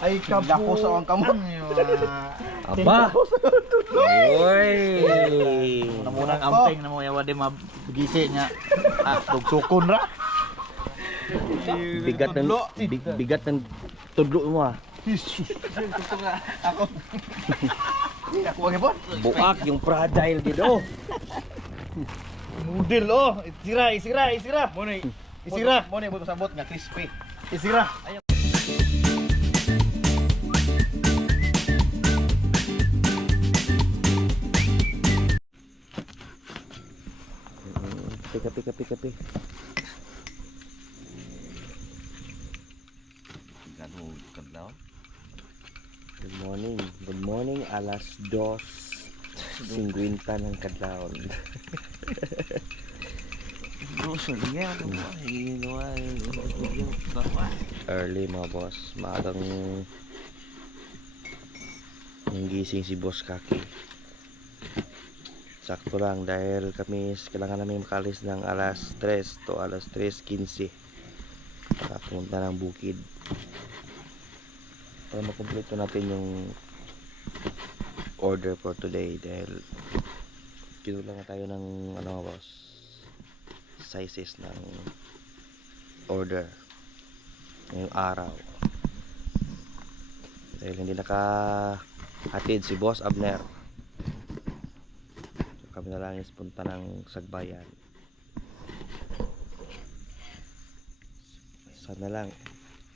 Ay kapo sa ang kamon. Aba. Oy. Muna ang amping na mo yawa di mabigisi niya. Dugsukon ra. Bigat ng tudlo mo ah. Ako. Ako ang ipon. Buak yung fragile gitu. Model oh. Isira. Muna isira. Muna buto sabot nga crispy. Isira. Kape. Good morning, alas 2:50 ng kadlawon. Early mga boss, maagang gising si Boss Kaki. Sakto lang dahil kailangan namin makalis ng alas 3 to alas 3:15 para pumunta ng bukid para makumpleto natin yung order for today dahil kinulang na tayo ng boss, sizes ng order ngayong araw dahil hindi nakahatid si Boss Abner. Kami na lang is punta ng Sagbayan. Sana lang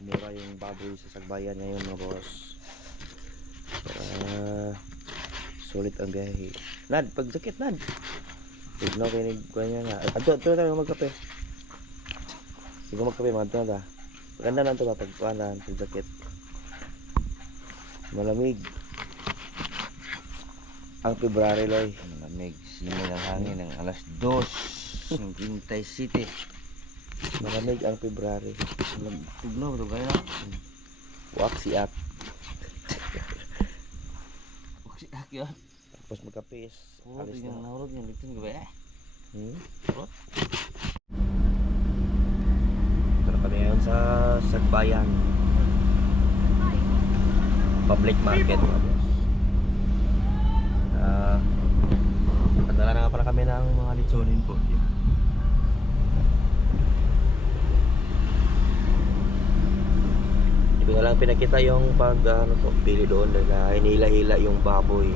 mura yung baboy sa Sagbayan ngayon mga boss para sulit ang biyahe. Nad, pagjakit Nad. Tignan kinig ko niya nga. Ato tayo magkape. Sige magkape mga ito. Maganda na ito ba pagjakit. Malamig. Ang February loy. Malamig. Simay ng hangin ng alas 2:57. Malamig ang February. Tugnaw ito kaya. Waksi at. Waksi at yun. Tapos magkapis. Alis na. Nahulog yung litin ko ba eh. Ito na kami ngayon sa Sagbayan Public Market mga boss. Padala na nga pala kami ng mga litsonin po. Hindi ko na lang pinakita yung pili doon na hinila-hila yung baboy.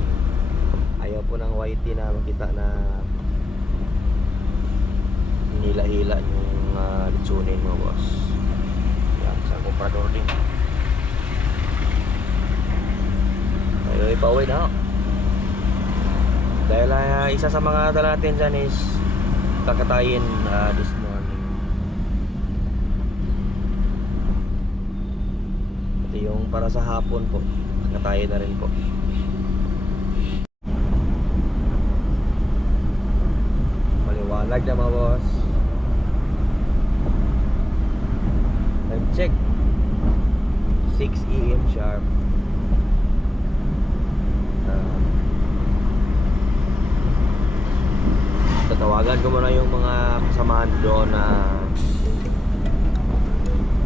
Ayaw po ng YT na makita na hinila-hila yung litsonin mga boss. Yan, sa comprador din. Ayaw ipauwi na ako. Dahil isa sa mga dala natin dyan is kakatayin this morning. Ito yung para sa hapon po, kakatayin na rin po. Maliwanag na mga boss. Time check 6 AM sharp. Tatawagan ko muna yung mga kasamahan doon na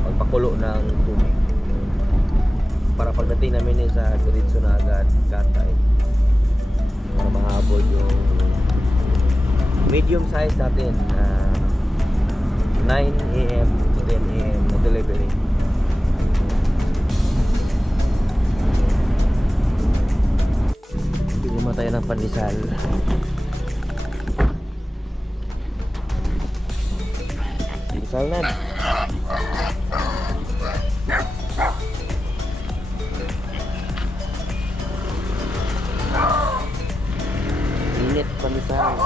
pagpakulo ng tubig para pagdating namin sa diretso na agad katay para mahabol yung medium size natin 9 AM to 10 AM na delivery. Bigyan tayo ng pandesal. Salad. Init pandesal.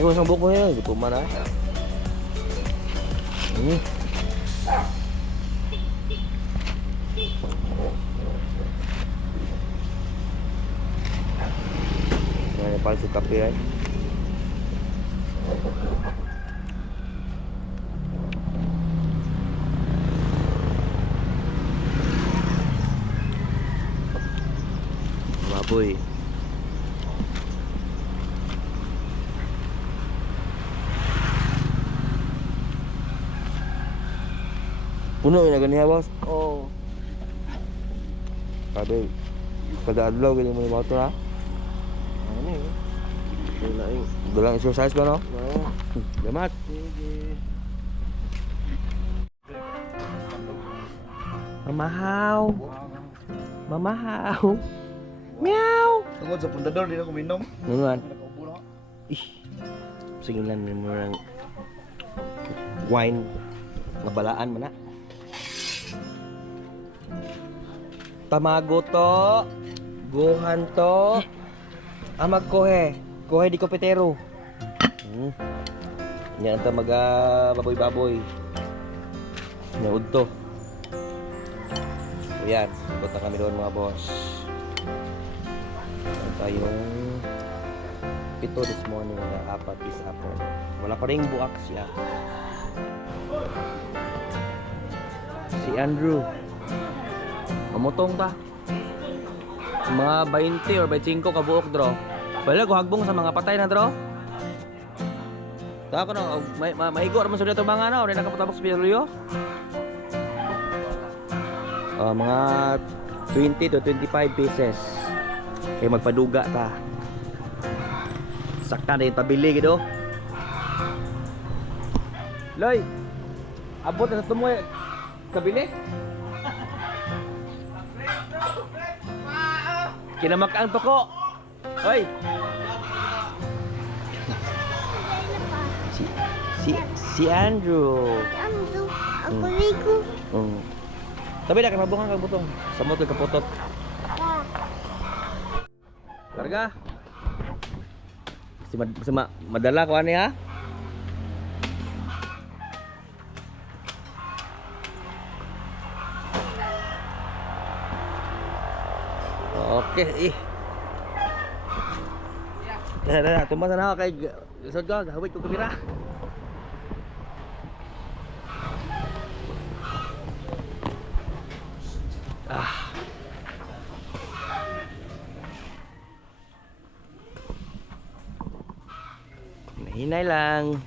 Wasang buko ya, gutuman na. May palsu kape ay. Baboy. Puno na ganiya boss. Oh. Kada adlaw gani mo yung motor ha. Ano eh? Wala eh. Dalang exercise ba no? Oo. Damat. Sige. Mamahaw. Mamahaw. Meow. Tungod sa pundador, di na kuminom. Nunuan. Nakaupo na. Singilan mo ng wine nga balaan mo na. Tamago to. Guhan to. Amag kohe. Kohe di kopetero. Yan ta maga baboy-baboy. Nyaud to. So yan, ikot na kami doon mga boss. Yan tayong 7 this morning, 4 is hapon. Wala pa rin buak siya. Si Andrew. Mamutong ta. Mga 20 or 25 kabuok draw. Wala ko hagbong sa mga patay na draw. Taka ko na, maigo naman sa dito mga na, o rin nakapatapos sa Pilyo. Mga 20 to 25 pieces. Kaya magpaduga ta. Sakta na yung pabili gitu. Loy, abot na sa tumoy. Kabili? Kinamak ang toko. Hoy. Si Andrew. Ako ligo. Tapi dah kena bunga kang butong. Samot ka kaputot. Larga. Si madala ko ani ha. Oke, dah, tumbas na ako kay lisod ko, gawit ko kamera. Hinay lang.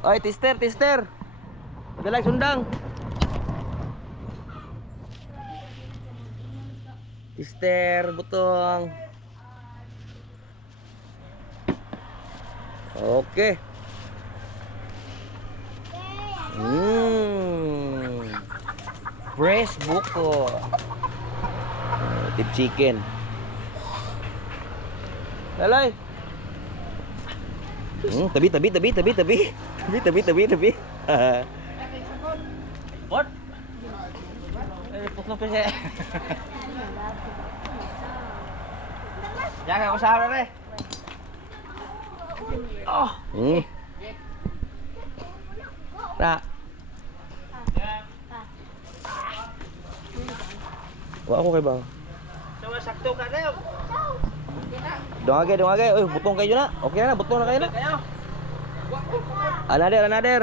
Oy, tester. Dalag sundang. Tester butong. Oke. Fresh buko. Tip chicken. Lalay. Tabi. What? Pukul pese. Jangan ako sa re. Oh. Ra. Wa ako kay ba? Sama sakto ka na. Dong age. Butong kayo na. Okay na, butong na kayo na. Anader. Anader.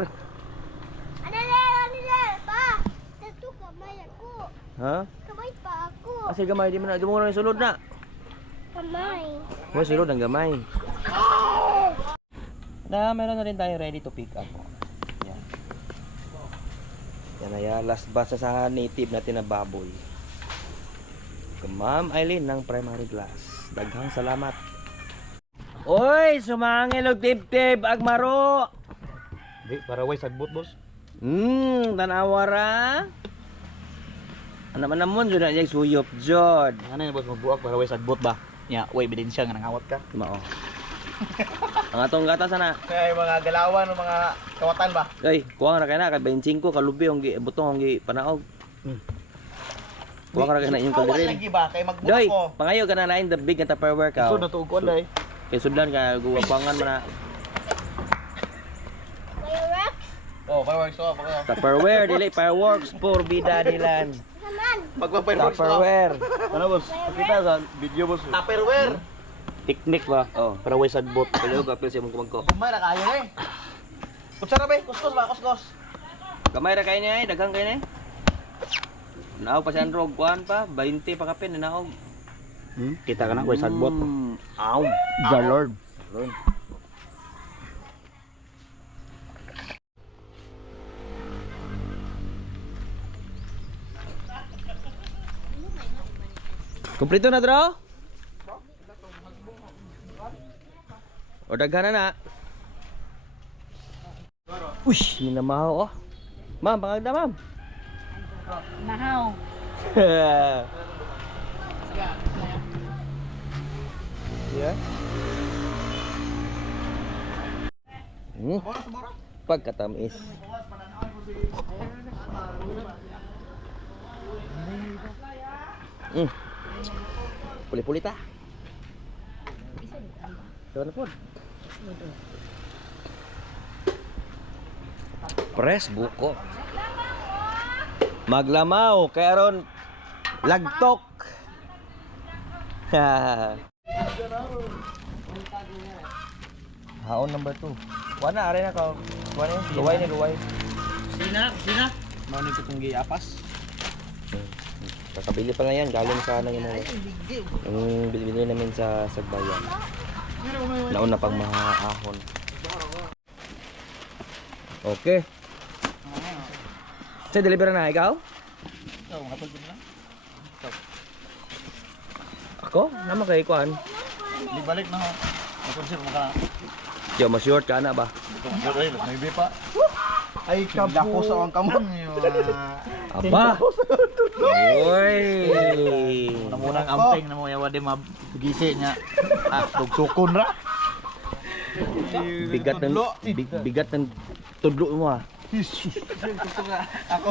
Pa. Dito kamay ako. Ha? Kamay pa ako. Asal gamay di man na mo na sulod na. Kamay. Mo sulod ang gamay. Na meron na rin tayo ready to pick up. Yan. Yan ay last batch sa native natin na baboy. Kay Ma'am Eileen ng Primary Glass. Daghang salamat. Oy, sumangil og tip-tip agmaro. Di, para way sagbot, boss. Tanawara. Ano man namon jud na suyop jud. Ano yung boss, magbuak para way sagbot ba? Ya, way ebidensya nga nangawat ka. Mao. Ang atong gata sana. Kaya yung mga galawan, mga kawatan ba? Oy, kuha na kay na kay 25 kalubi ang butong ang panaog. Kuha ka na kay na yung Awan kaldirin. lagi ba? Kaya magbuak Doy, ko. pangayo ka na lain the big nga Tupperware ka. So, natugon day. Kay sudlan ka guwapangan mo na Fireworks. Oh, fireworks ko. Tupperware dili fireworks for bida dilan. Naman. Magpa-fireworks ko. Tupperware. Ano boss? Pakita sa video boss. Tupperware. Teknik ba? Oh, para way sagbot. Kaya ko apil sa imong kumagko. Kumay na kayo eh. Kutsara ba? Kuskus ba? Kuskus. Kamay ra kay ni daghang kay ni. Naog pa si Androg kuan pa 20 pa kapin naog. Kita ka na, way sagbot. Aw, the Lord. Kumpleto na, Dro? O daghan na. Ush, minamahaw oh. Ma'am, pangagda ma'am. Mahaw. Yeah. Pagkatamis. Puli-puli ta. Doon po. Press buko. Maglamaw kay aron lagtok. Haon number 2. Wana are na ka. Wana luway ni luway. Sina. Maunin ko itong giapas. Kakabili pa lang yan, galing sa ano yung mga yung binili namin sa Sagbayan. Nauna pang mahaahon. Okay. Sa deliver na ikaw? Ikaw, hapon ko na lang. Ako? Naman kay Kuan. Di balik na ho. Mag-conserve mo ka na. Yo, ma-short ka na ba? May ibi pa. Ay, Dako sa ang kamon. Aba! Uy! Namunang amping na mo yawa di mabigisi niya. Dugsukon ra. Bigat ng tudlo mo ah. Ako.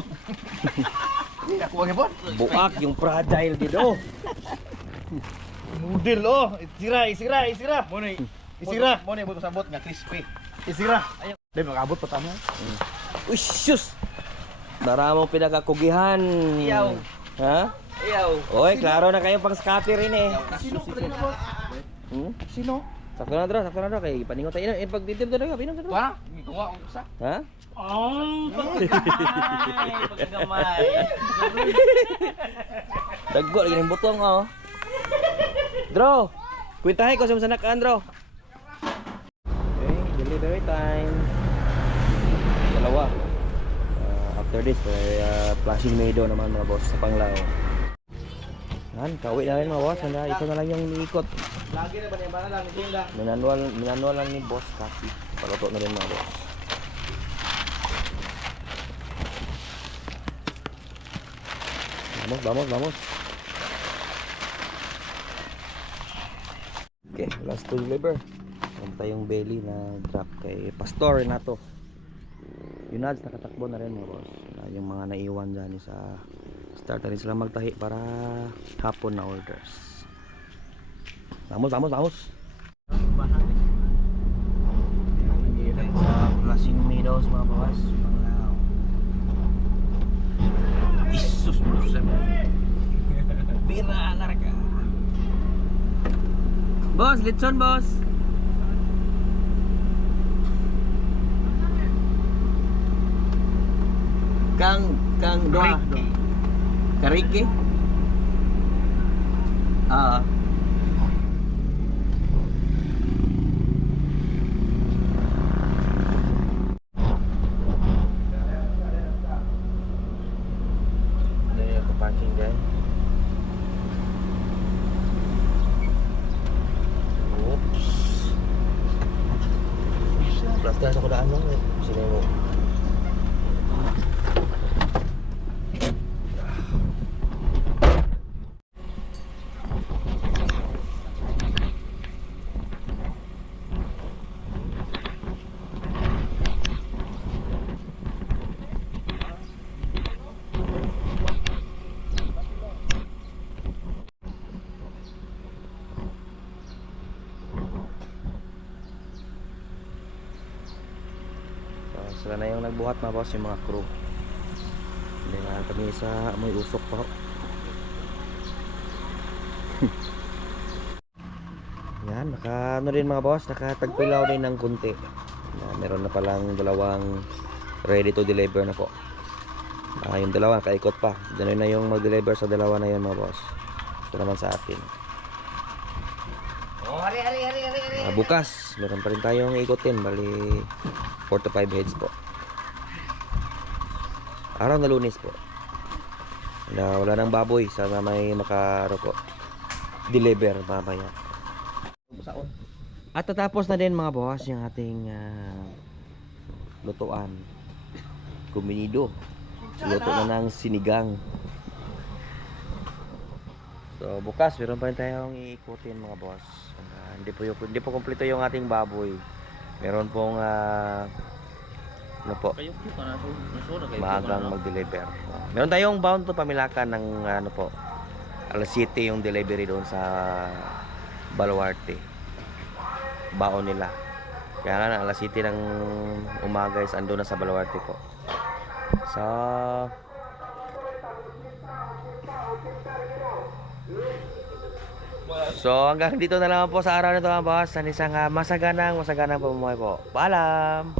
Ako ang ipon. Buak yung fragile dito. Model oh. Isira. Muna isira. Muna buto sabot nga crispy. Isira. Ayaw. Dahil makabot pa tamo. Uy, sus! Naramong pinakakugihan. Iyaw. Ha? Ayaw. Oy, klaro na kayo pang scatter rin eh. Sino pa rin mo? Sino? Sakto na dro. Kay paningon tayo. Pagtitip talaga, pinom sa dro. Wala. Ikuha ang usa. Ha? Oh, pagkagamay. Daggo, lagi ng butong oh. Dro! Kwintahay ko sa nakaan, Dro. Okay, delivery time. Dalawa. After this, flashing meadow naman mga boss sa Panglao. Yan, kauwi na rin mga boss. Ito na lang yung iniikot. Lagi na ba niya ba lang tinda? Minanual lang ni boss kasi. Paluto na rin mga boss. Vamos. Okay, last to deliver. Meron tayong belly na drop kay Pastor na to. Yung nuts nakatakbo na rin mga boss. Yung mga naiwan dyan sa start na rin sila magtahi para hapon na orders. Vamos. Sa flashing meadows mga boss. Isus berusaha. Bira larga. Bos, litson bos. Kang doa. Kariki. Parking guys. Oops. Plaster sa kudaan lang eh. Sini mo. Sila na yung nagbuhat mga boss, yung mga crew. Hindi na kami sa amoy usok pa. Yan, ano rin mga boss, nakatagpilaw din ng kunti. Meron na palang dalawang ready to deliver na po. Yung dalawa nakaikot pa. Danoy na yung mag-deliver sa dalawa na yun mga boss. Ito naman sa atin. Bukas, meron pa rin tayong ikotin. Bali 4 to 5 heads po. Araw na Lunes po. Wala nang baboy. Sana may makaroko. deliver mamaya. At tatapos na din mga boss yung ating lutuan. Kuminido. Luto na ng sinigang. So bukas meron pa rin tayong iikutin mga boss. Hindi po kumpleto yung ating baboy. Meron pong ano po, maagang mag-deliver. Meron tayong bound to Pamilakan ng ano po, alas 7 yung delivery doon sa Baluarte. Baon nila. Kaya nga alas 7 ng umaga is ando na sa Baluarte po. So hanggang dito na lang po sa araw na ito mga boss. Sa isang masaganang pamumuhay po. Paalam!